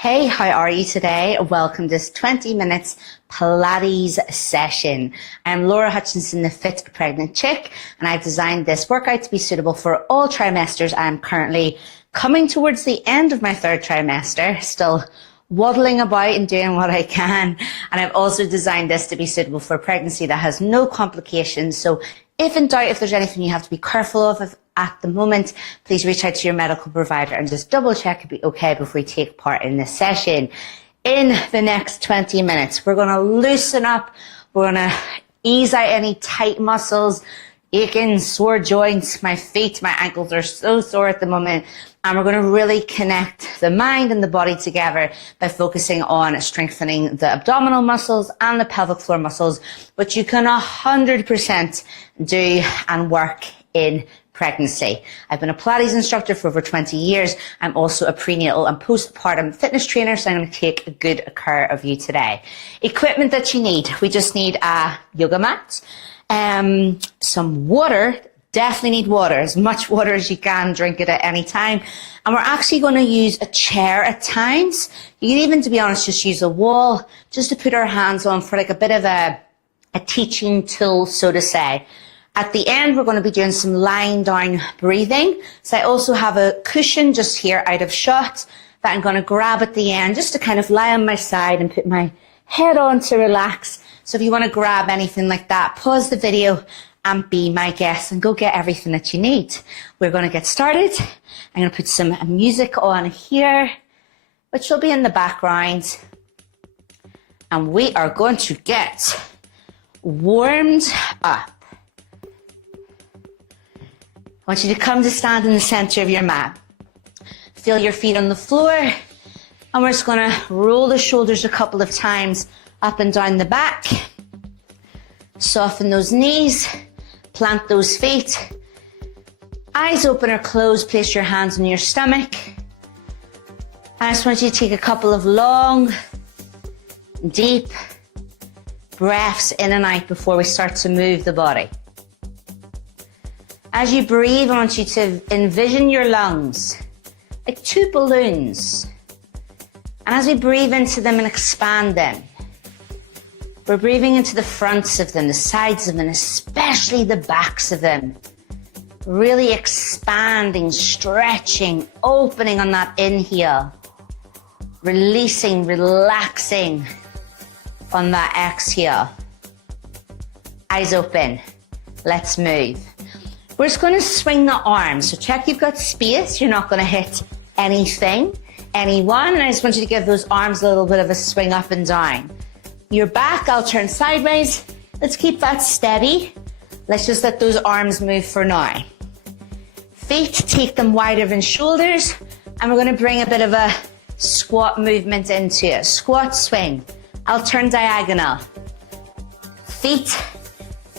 Hey, how are you today? Welcome to this 20 minutes Pilates session. I'm Laura Hutchinson, the Fit Pregnant Chick, and I've designed this workout to be suitable for all trimesters. I'm currently coming towards the end of my third trimester, still waddling about and doing what I can. And I've also designed this to be suitable for a pregnancy that has no complications. So if in doubt, if there's anything you have to be careful of at the moment, please reach out to your medical provider and just double check it'll be okay before you take part in this session. In the next 20 minutes, we're going to loosen up. We're going to ease out any tight muscles, aching, sore joints. My feet, my ankles are so sore at the moment. And we're going to really connect the mind and the body together by focusing on strengthening the abdominal muscles and the pelvic floor muscles, which you can 100% do and work in pregnancy. I've been a Pilates instructor for over 20 years. I'm also a prenatal and postpartum fitness trainer, so I'm going to take good care of you today. Equipment that you need. We just need a yoga mat, some water. Definitely need water, as much water as you can, drink it at any time. And we're actually going to use a chair at times. You can even, to be honest, just use a wall just to put our hands on for like a bit of a teaching tool, so to say. At the end, we're going to be doing some lying down breathing. So I also have a cushion just here out of shot that I'm going to grab at the end just to kind of lie on my side and put my head on to relax. So if you want to grab anything like that, pause the video and be my guest and go get everything that you need. We're going to get started. I'm going to put some music on here, which will be in the background. And we are going to get warmed up. I want you to come to stand in the center of your mat. Feel your feet on the floor. And we're just going to roll the shoulders a couple of times up and down the back. Soften those knees. Plant those feet. Eyes open or closed, place your hands on your stomach. I just want you to take a couple of long, deep breaths in and out before we start to move the body. As you breathe, I want you to envision your lungs like two balloons. And as we breathe into them and expand them, we're breathing into the fronts of them, the sides of them, especially the backs of them. Really expanding, stretching, opening on that inhale. Releasing, relaxing on that exhale. Eyes open. Let's move. We're just going to swing the arms. So check you've got space. You're not going to hit anything, anyone. And I just want you to give those arms a little bit of a swing up and down. Your back, I'll turn sideways. Let's keep that steady. Let's just let those arms move for now. Feet, take them wider than shoulders. And we're going to bring a bit of a squat movement into it. Squat swing. I'll turn diagonal. Feet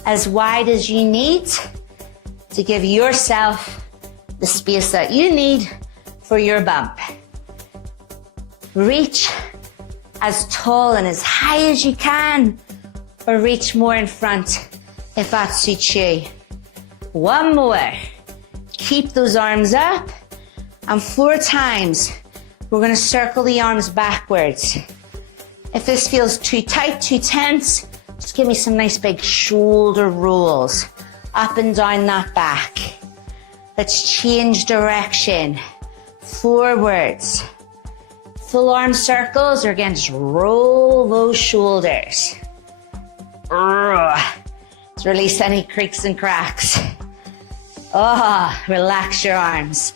as wide as you need to give yourself the space that you need for your bump. Reach as tall and as high as you can, or reach more in front if that suits you. One more. Keep those arms up, and 4 times we're going to circle the arms backwards. If this feels too tight, too tense, just give me some nice big shoulder rolls up and down that back. Let's change direction. Forwards. Full arm circles, or again, just roll those shoulders. Let's release any creaks and cracks. Relax your arms.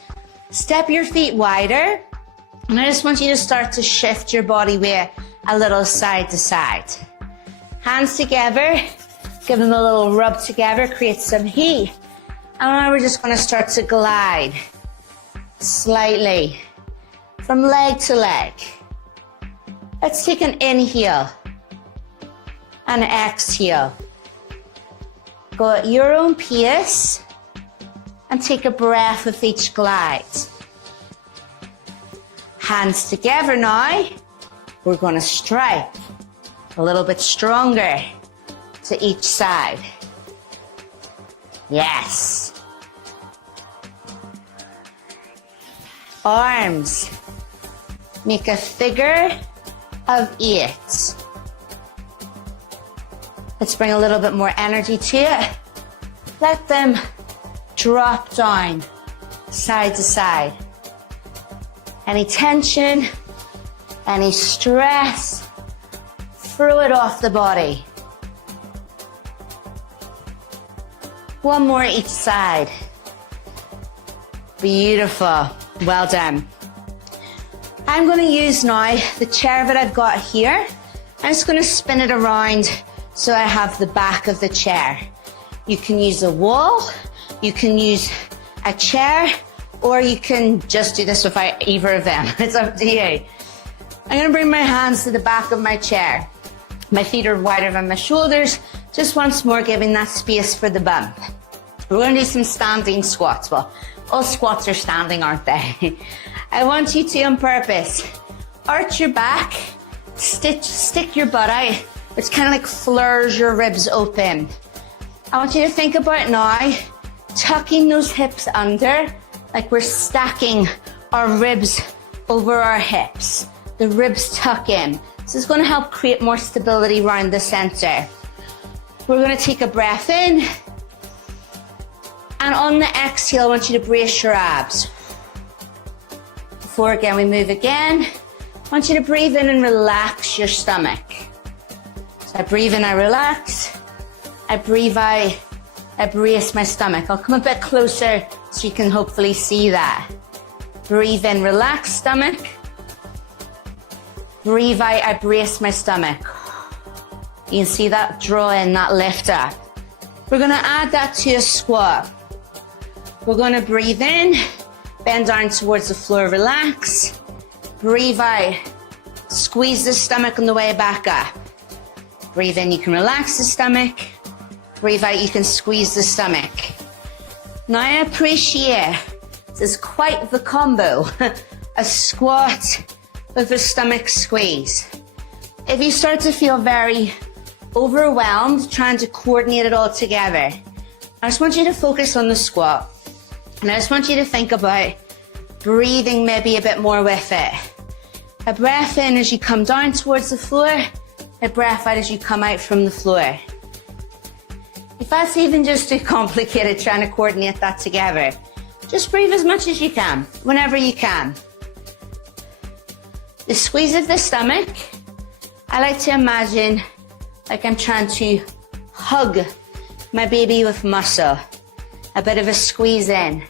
Step your feet wider. And I just want you to start to shift your body weight a little side to side. Hands together. Give them a little rub together, create some heat. And now we're just going to start to glide slightly from leg to leg. Let's take an inhale and exhale. Go at your own pace and take a breath with each glide. Hands together now. We're going to strike a little bit stronger to each side. Yes. Arms Make a figure of 8. Let's bring a little bit more energy to it. Let them drop down, side to side. Any tension, any stress, throw it off the body. One more each side. Beautiful. Well done. I'm going to use now the chair that I've got here. I'm just going to spin it around so I have the back of the chair. You can use a wall, you can use a chair, or you can just do this without either of them. It's up to you. I'm going to bring my hands to the back of my chair. My feet are wider than my shoulders. Just once more, giving that space for the bump. We're going to do some standing squats. Well, all squats are standing, aren't they? I want you to, on purpose, arch your back, stick your butt out, which kind of like flares your ribs open. I want you to think about now, tucking those hips under, like we're stacking our ribs over our hips. The ribs tuck in. This is going to help create more stability around the center. We're going to take a breath in. And on the exhale, I want you to brace your abs. Before again, we move again. I want you to breathe in and relax your stomach. So I breathe in, I relax. I breathe out, I brace my stomach. I'll come a bit closer so you can hopefully see that. Breathe in, relax stomach. Breathe out, I brace my stomach. You can see that draw in, that lift up. We're gonna add that to a squat. We're gonna breathe in, bend down towards the floor, relax. Breathe out, squeeze the stomach on the way back up. Breathe in, you can relax the stomach. Breathe out, you can squeeze the stomach. Now I appreciate, this is quite the combo. A squat with a stomach squeeze. If you start to feel very overwhelmed trying to coordinate it all together, I just want you to focus on the squat. And I just want you to think about breathing maybe a bit more with it. A breath in as you come down towards the floor, a breath out as you come out from the floor. If that's even just too complicated trying to coordinate that together, just breathe as much as you can, whenever you can. The squeeze of the stomach, I like to imagine like I'm trying to hug my baby with muscle. A bit of a squeeze in.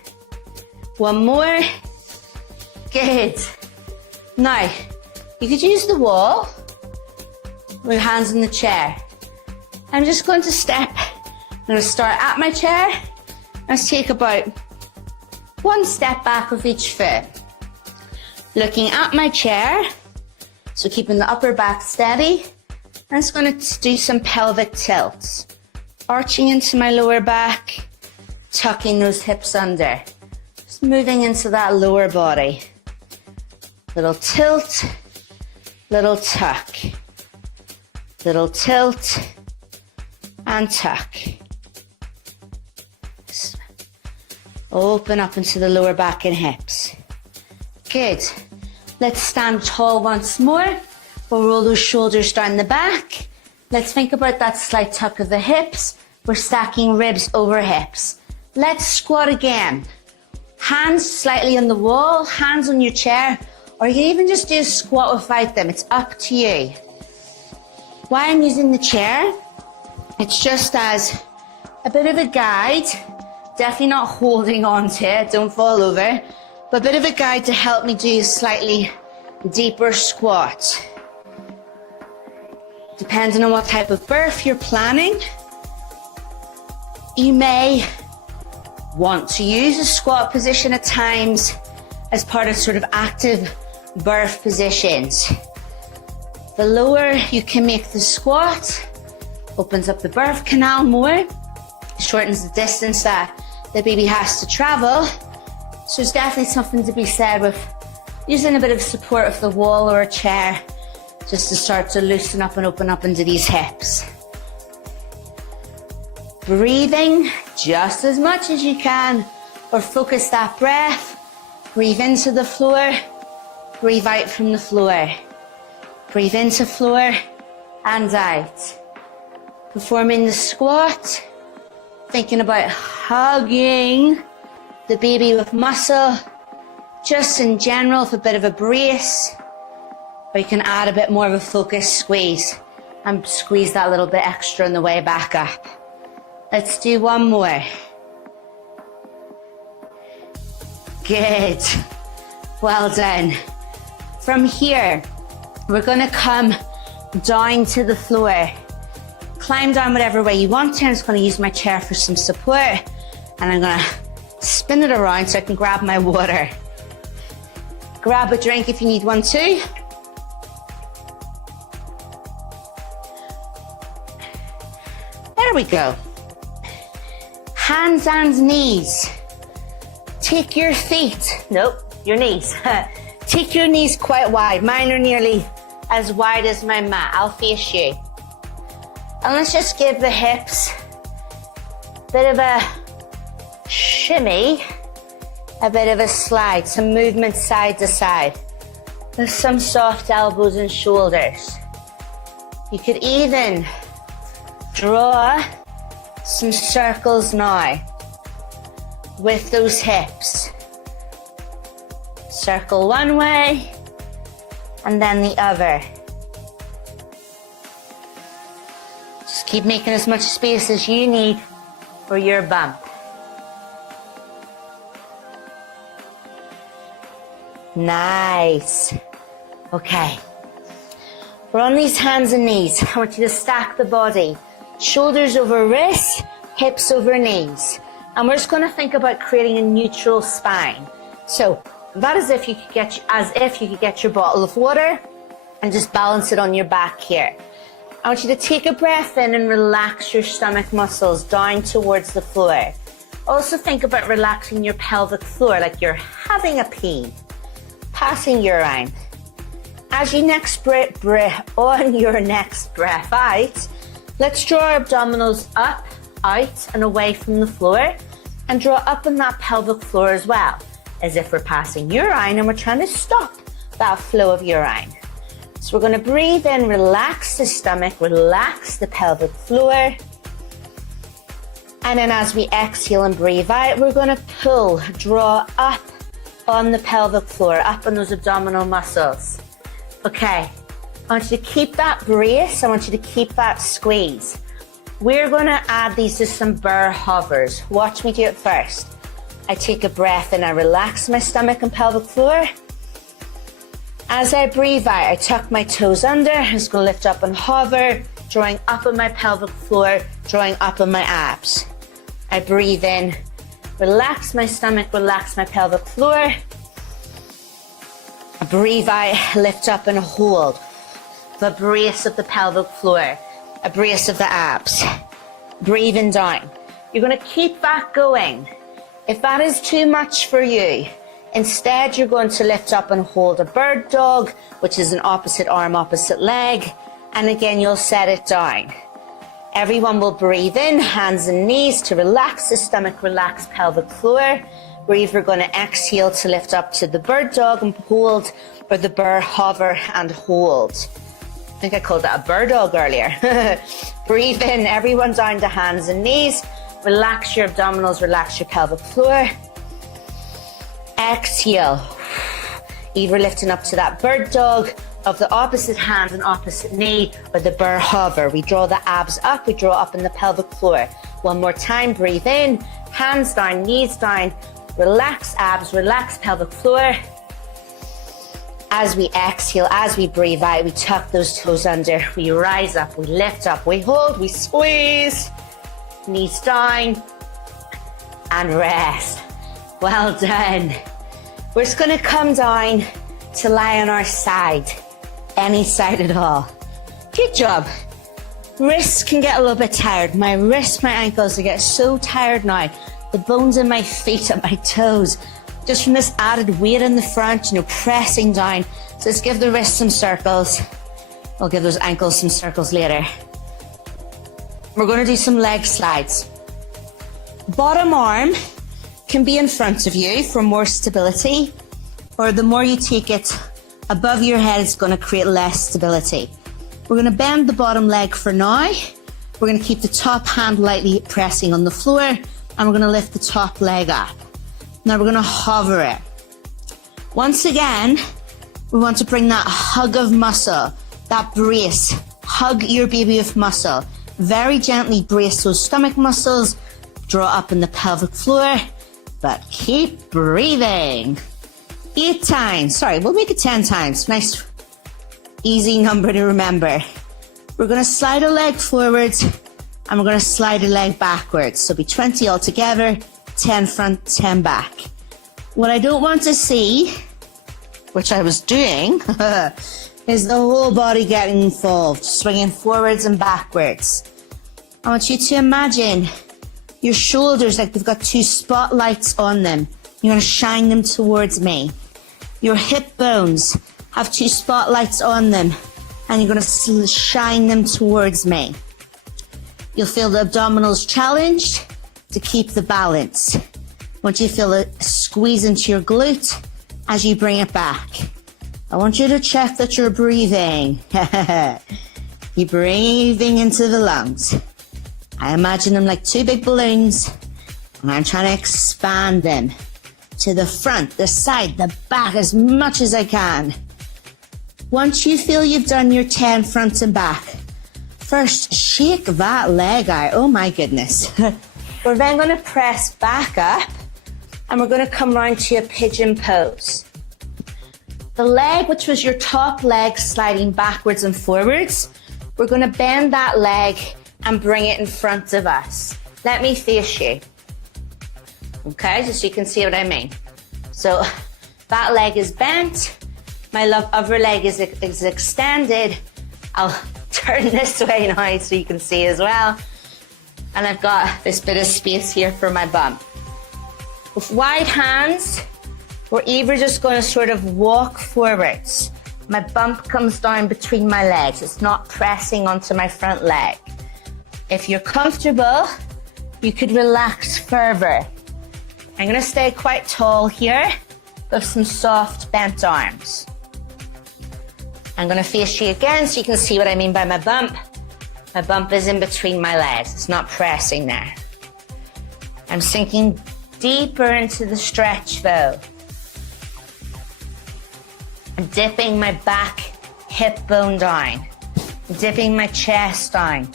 One more. Good. Now, you could use the wall with your hands in the chair. I'm just going to step. I'm going to start at my chair. Let's take about one step back with each foot. Looking at my chair, so keeping the upper back steady. I'm just going to do some pelvic tilts. Arching into my lower back, tucking those hips under. Just moving into that lower body. Little tilt, little tuck. Little tilt and tuck. Open up into the lower back and hips. Good. Let's stand tall once more. We'll roll those shoulders down the back. Let's think about that slight tuck of the hips. We're stacking ribs over hips. Let's squat again. Hands slightly on the wall, hands on your chair, or you can even just do a squat without them. It's up to you. Why I'm using the chair, it's just as a bit of a guide, definitely not holding on to it, don't fall over, but a bit of a guide to help me do a slightly deeper squat. Depending on what type of birth you're planning, you may want to use a squat position at times as part of sort of active birth positions. The lower you can make the squat, opens up the birth canal more, shortens the distance that the baby has to travel. So there's definitely something to be said with using a bit of support of the wall or a chair just to start to loosen up and open up into these hips. Breathing just as much as you can, or focus that breath. Breathe into the floor, breathe out from the floor. Breathe into floor and out. Performing the squat, thinking about hugging the baby with muscle, just in general with a bit of a brace, or you can add a bit more of a focused squeeze and squeeze that little bit extra on the way back up. Let's do one more. Good. Well done. From here, we're going to come down to the floor. Climb down whatever way you want to. I'm just going to use my chair for some support, and I'm going to spin it around so I can grab my water. Grab a drink if you need one too. There we go. Hands and knees. Take your feet, nope, your knees. Take your knees quite wide. Mine are nearly as wide as my mat. I'll face you. And let's just give the hips a bit of a shimmy, a bit of a slide, some movement side to side. With some soft elbows and shoulders. You could even draw some circles now with those hips. Circle one way and then the other. Just keep making as much space as you need for your bump. Nice. Okay. We're on these hands and knees. I want you to stack the body. Shoulders over wrists, hips over knees. And we're just going to think about creating a neutral spine. So that is if you could get your bottle of water and just balance it on your back here. I want you to take a breath in and relax your stomach muscles down towards the floor. Also think about relaxing your pelvic floor like you're having a pee, passing urine. As you next on your next breath out, let's draw our abdominals up, out and away from the floor, and draw up on that pelvic floor as well, as if we're passing urine and we're trying to stop that flow of urine. So we're going to breathe in, relax the stomach, relax the pelvic floor. And then as we exhale and breathe out, we're going to pull, draw up on the pelvic floor, up on those abdominal muscles. Okay, I want you to keep that brace, I want you to keep that squeeze. We're going to add these to some burr hovers. Watch me do it first. I take a breath and I relax my stomach and pelvic floor. As I breathe out, I tuck my toes under. I'm just going to lift up and hover, drawing up on my pelvic floor, drawing up on my abs. I breathe in, relax my stomach, relax my pelvic floor. I breathe out, lift up and hold. The brace of the pelvic floor, a brace of the abs. Breathing down. You're going to keep that going. If that is too much for you, instead you're going to lift up and hold a bird dog, which is an opposite arm, opposite leg. And again, you'll set it down. Everyone will breathe in, hands and knees to relax the stomach, relax pelvic floor. Breathe, we're going to exhale to lift up to the bird dog and hold, or the burr hover and hold. I think I called that a bird dog earlier. Breathe in, everyone down to hands and knees. Relax your abdominals, relax your pelvic floor. Exhale. Either lifting up to that bird dog of the opposite hand and opposite knee, or the burr hover. We draw the abs up, we draw up in the pelvic floor. One more time, breathe in, hands down, knees down, relax abs, relax pelvic floor. As we exhale, as we breathe out, we tuck those toes under, we rise up, we lift up, we hold, we squeeze, knees down, and rest. Well done. We're just going to come down to lie on our side, any side at all. Good job. Wrists can get a little bit tired. My wrists, my ankles, they get so tired now. The bones in my feet and my toes, just from this added weight in the front, pressing down. So let's give the wrists some circles. I'll give those ankles some circles later. We're going to do some leg slides. Bottom arm can be in front of you for more stability, or the more you take it above your head is going to create less stability. We're going to bend the bottom leg for now. We're going to keep the top hand lightly pressing on the floor, and we're going to lift the top leg up. Now we're going to hover it. Once again, we want to bring that hug of muscle, that brace. Hug your baby with muscle. Very gently brace those stomach muscles. Draw up in the pelvic floor, but keep breathing. 8 times. Sorry, we'll make it 10 times. Nice, easy number to remember. We're going to slide a leg forwards, and we're going to slide a leg backwards. So be 20 altogether, 10 front, 10 back. What I don't want to see, which I was doing, is the whole body getting involved, swinging forwards and backwards. I want you to imagine your shoulders like they've got 2 spotlights on them. You're going to shine them towards me. Your hip bones have 2 spotlights on them, and you're going to shine them towards me. You'll feel the abdominals challenged to keep the balance. I want you to feel a squeeze into your glute as you bring it back. I want you to check that you're breathing. You're breathing into the lungs. I imagine them like 2 big balloons, and I'm trying to expand them to the front, the side, the back as much as I can. Once you feel you've done your 10 front and back, first shake that leg out. Oh my goodness. We're then going to press back up, and we're going to come round to a pigeon pose. The leg, which was your top leg sliding backwards and forwards, we're going to bend that leg and bring it in front of us. Let me face you. Okay, just so you can see what I mean. So that leg is bent. My other leg is extended. I'll turn this way now so you can see as well. And I've got this bit of space here for my bum. With wide hands, we're either just going to sort of walk forwards. My bump comes down between my legs. It's not pressing onto my front leg. If you're comfortable, you could relax further. I'm going to stay quite tall here with some soft bent arms. I'm going to face you again so you can see what I mean by my bump. My bump is in between my legs. It's not pressing there. I'm sinking deeper into the stretch though. I'm dipping my back hip bone down. I'm dipping my chest down.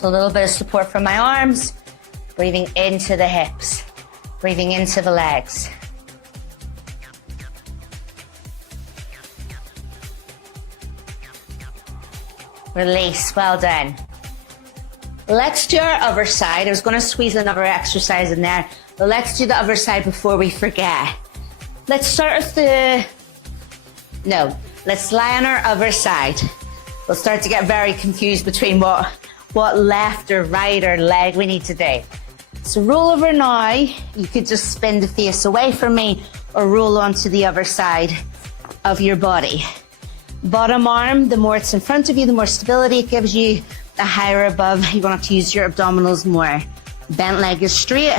So a little bit of support from my arms. Breathing into the hips. Breathing into the legs. Release, well done. Let's do our other side. I was going to squeeze another exercise in there, but let's do the other side before we forget. Let's start with let's lie on our other side. We'll start to get very confused between what left or right or leg we need to do. So roll over now. You could just spin the face away from me or roll onto the other side of your body. Bottom arm, the more it's in front of you, the more stability it gives you. The higher above, you're going to have to use your abdominals more. Bent leg is straight,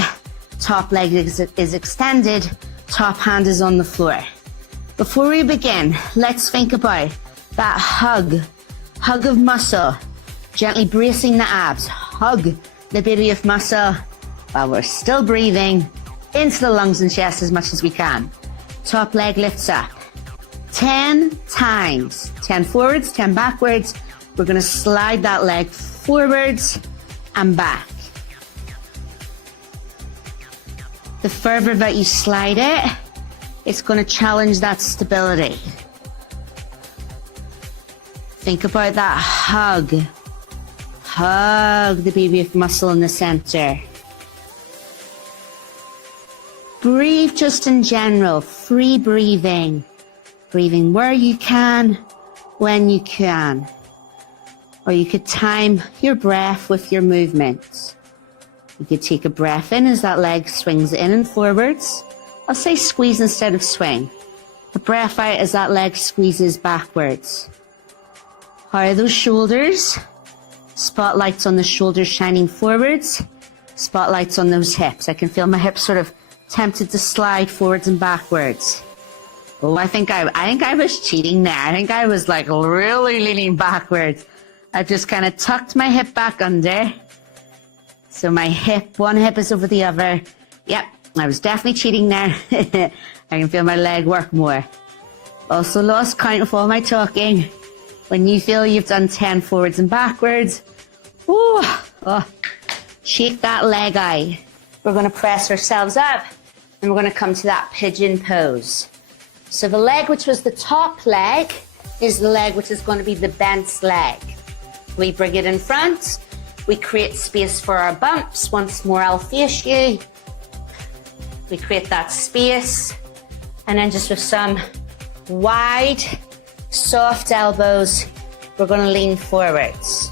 top leg is extended, top hand is on the floor. Before we begin, let's think about that hug of muscle, gently bracing the abs. Hug the baby of muscle while we're still breathing into the lungs and chest as much as we can. Top leg lifts up. 10 times. 10 forwards, 10 backwards. We're going to slide that leg forwards and back. The further that you slide it, it's going to challenge that stability. Think about that hug. Hug the baby of muscle in the center. Breathe just in general, free breathing. Breathing where you can, when you can. Or you could time your breath with your movements. You could take a breath in as that leg swings in and forwards. I'll say squeeze instead of swing. A breath out as that leg squeezes backwards. How are those shoulders? Spotlights on the shoulders shining forwards. Spotlights on those hips. I can feel my hips sort of tempted to slide forwards and backwards. Oh, I think I was cheating there. I think I was like really leaning backwards. I just kind of tucked my hip back under. So my hip, one hip is over the other. Yep, I was definitely cheating there. I can feel my leg work more. Also lost count of all my talking. When you feel you've done 10 forwards and backwards, ooh, oh, shake that leg out. We're going to press ourselves up and we're going to come to that pigeon pose. So the leg which was the top leg is the leg which is going to be the bent leg. We bring it in front. We create space for our bumps. Once more, I'll face you. We create that space. And then just with some wide, soft elbows, we're going to lean forwards.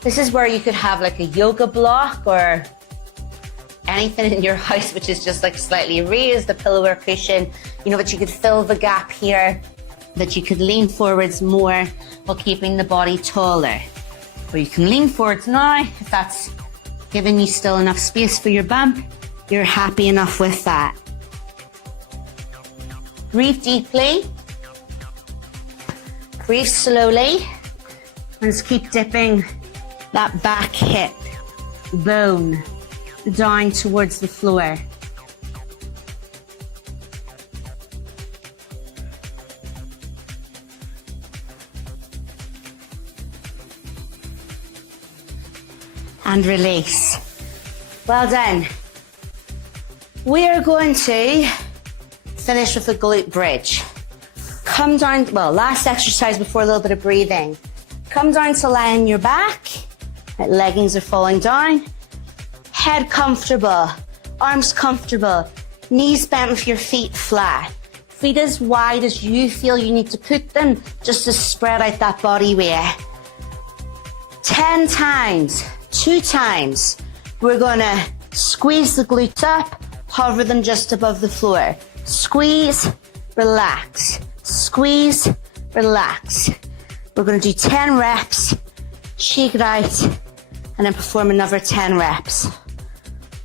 This is where you could have like a yoga block or anything in your house which is just like slightly raised, a pillow or cushion, you know, but you could fill the gap here, that you could lean forwards more while keeping the body taller. Or you can lean forwards now, if that's giving you still enough space for your bump, you're happy enough with that. Breathe deeply, breathe slowly, and just keep dipping that back hip bone down towards the floor. And release. Well done. We are going to finish with a glute bridge. Come down, well, last exercise before a little bit of breathing. Come down to lie on your back. Leggings are falling down. Head comfortable, arms comfortable, knees bent with your feet flat. Feet as wide as you feel you need to put them, just to spread out that body weight. 10 times, 2 times. We're gonna squeeze the glutes up, hover them just above the floor. Squeeze, relax, squeeze, relax. We're gonna do 10 reps, shake it out, and then perform another 10 reps.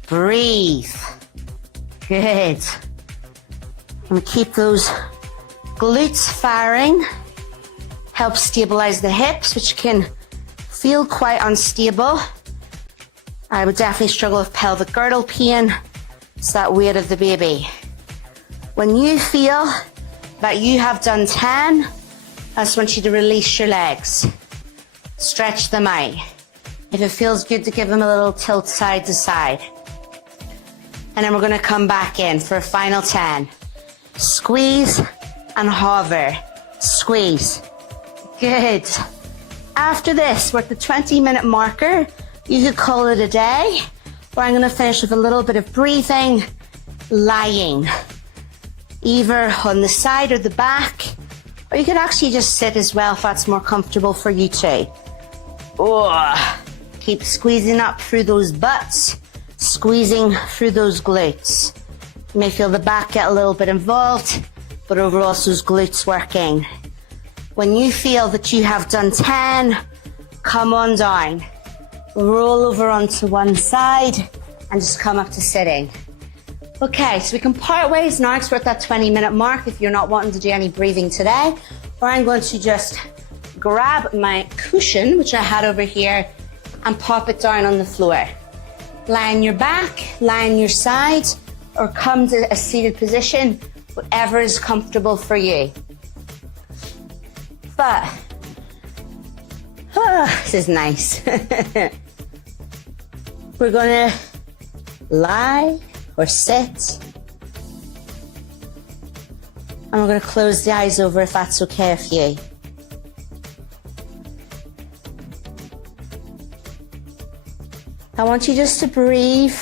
Breathe. Good. And keep those glutes firing. Help stabilize the hips, which can feel quite unstable. I would definitely struggle with pelvic girdle pain. It's that weight of the baby. When you feel that you have done 10, I just want you to release your legs. Stretch them out. If it feels good, to give them a little tilt side to side. And then we're going to come back in for a final 10. Squeeze and hover. Squeeze. Good. After this, we're at the 20-minute marker. You could call it a day. Or I'm going to finish with a little bit of breathing, lying. Either on the side or the back. Or you could actually just sit as well if that's more comfortable for you too. Oh, keep squeezing up through those butts. Squeezing through those glutes. You may feel the back get a little bit involved, but overall it's those glutes working. When you feel that you have done 10, come on down. Roll over onto one side and just come up to sitting. Okay, so we can part ways now because we're at that 20-minute mark if you're not wanting to do any breathing today. Or I'm going to just grab my cushion, which I had over here, and pop it down on the floor. Lie on your back, lie on your side, or come to a seated position, whatever is comfortable for you. But, this is nice. We're gonna lie or sit, and we're gonna close the eyes over if that's okay with you. I want you just to breathe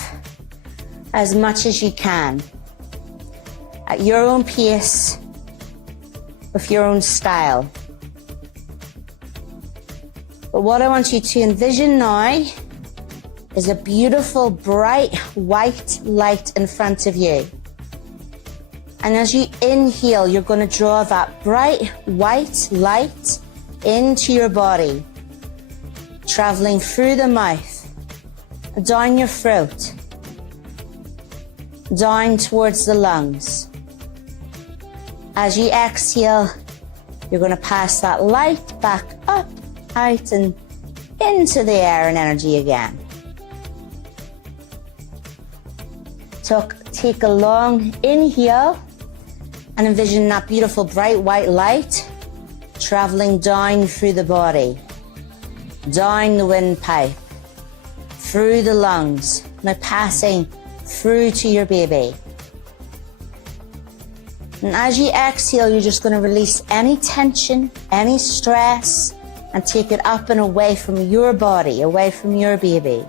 as much as you can, at your own pace, with your own style. But what I want you to envision now is a beautiful, bright, white light in front of you. And as you inhale, you're going to draw that bright, white light into your body, traveling through the mouth, down your throat, down towards the lungs, As you exhale, you're going to pass that light back up, out and into the air and energy again. Take a long inhale and envision that beautiful bright white light traveling down through the body, down the windpipe, through the lungs, now passing through to your baby. And as you exhale, you're just going to release any tension, any stress, and take it up and away from your body, away from your baby.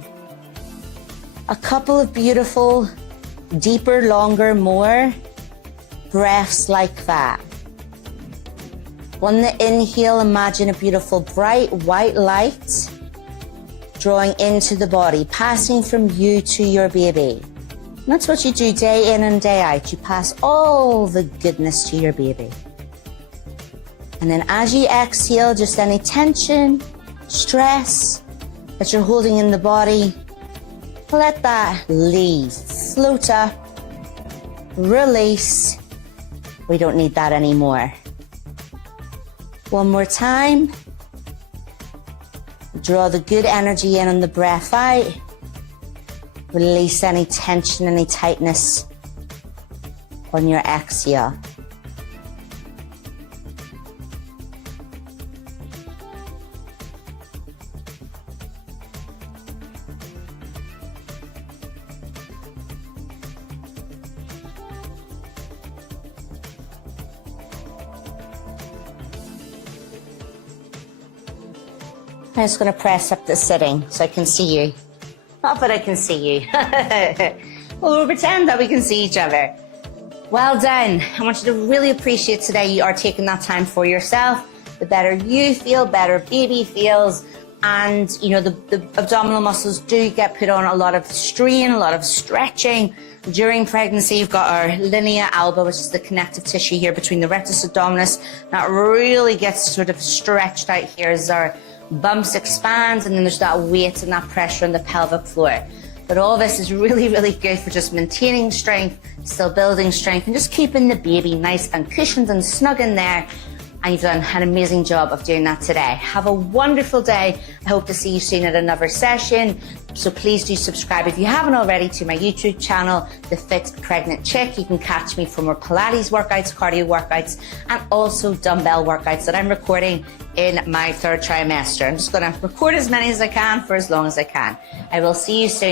A couple of beautiful, deeper, longer, more breaths like that. On the inhale, imagine a beautiful bright white light drawing into the body, passing from you to your baby. And that's what you do day in and day out. You pass all the goodness to your baby. And then as you exhale, just any tension, stress that you're holding in the body, let that leave, float up, release. We don't need that anymore. One more time. Draw the good energy in on the breath out. Release any tension, any tightness on your exhale. I'm just going to press up the sitting so I can see you. Not that I can see you. Well, we'll pretend that we can see each other. Well done. I want you to really appreciate today you are taking that time for yourself. The better you feel, better baby feels. And, you know, the abdominal muscles do get put on a lot of strain, a lot of stretching. During pregnancy, you've got our linea alba, which is the connective tissue here between the rectus abdominis. That really gets sort of stretched out here as our bumps expand, and then there's that weight and that pressure on the pelvic floor. But all this is really, really good for just maintaining strength, still building strength, and just keeping the baby nice and cushioned and snug in there. And you've done an amazing job of doing that today. Have a wonderful day. I hope to see you soon at another session. So please do subscribe if you haven't already to my YouTube channel, The Fit Pregnant Chick. You can catch me for more Pilates workouts, cardio workouts, and also dumbbell workouts that I'm recording in my third trimester. I'm just going to record as many as I can for as long as I can. I will see you soon.